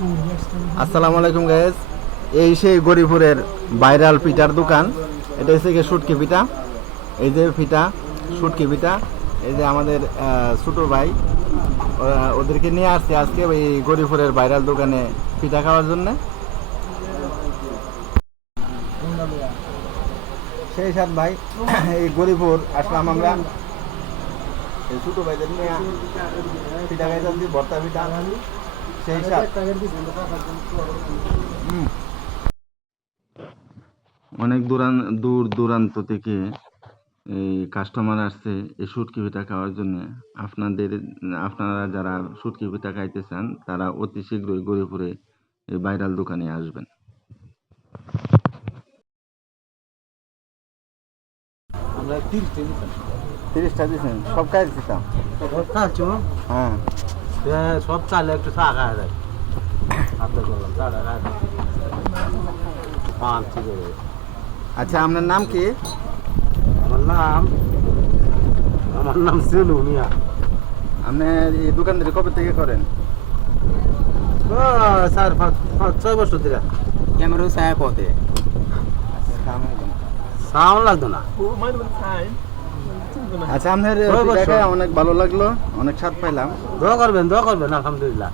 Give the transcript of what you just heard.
আসসালামু আলাইকুম গাইস। এই সেই গরিপুরের ভাইরাল পিঠার দোকান। এটা হচ্ছে কি শুটকি পিঠা। এই যে পিঠা, শুটকি পিঠা। এই যে আমাদের ছোট ভাই, ওদেরকে নিয়ে আসছে আজকে এই গরিপুরের ভাইরাল দোকানে পিঠা খাওয়ার জন্য। সেই সাথ ভাই, এই গরিপুর আসলাম আমরা এই ছোট ভাইদের নিয়ে পিঠা খাইতে, ভর্তা পিঠা। সেই সাথ অনেক দূর দূরান্ত থেকে এই কাস্টমার আসছে এই শুটকি পিঠা খাওয়ার জন্য। আপনারা যারা শুটকি পিঠা খাইতে চান তারা অতি শীঘ্রই গরিপুরে এই ভাইরাল দোকানে আসবেন। আমরা 30টা দিচ্ছেন, সব খাইছি তো? হ্যাঁ, সব চালে একটু চা খাওয়া যায়। আদা করলাম চাটা খাওয়া যায়। ঠিক আছে। আচ্ছা, আপনার নাম কি? আমার নাম সেলু মিয়া। আপনি এই দোকানদারি কবে থেকে করেন? 4-5-6 বছর ধরে। ক্যামেরা ছায়া পথে সাউন্ড লাগতো না। আচ্ছা, আপনার ছয় বছর। পিঠা খাই অনেক ভালো লাগলো, অনেক স্বাদ পাইলাম। দোয়া করবেন আলহামদুলিল্লাহ।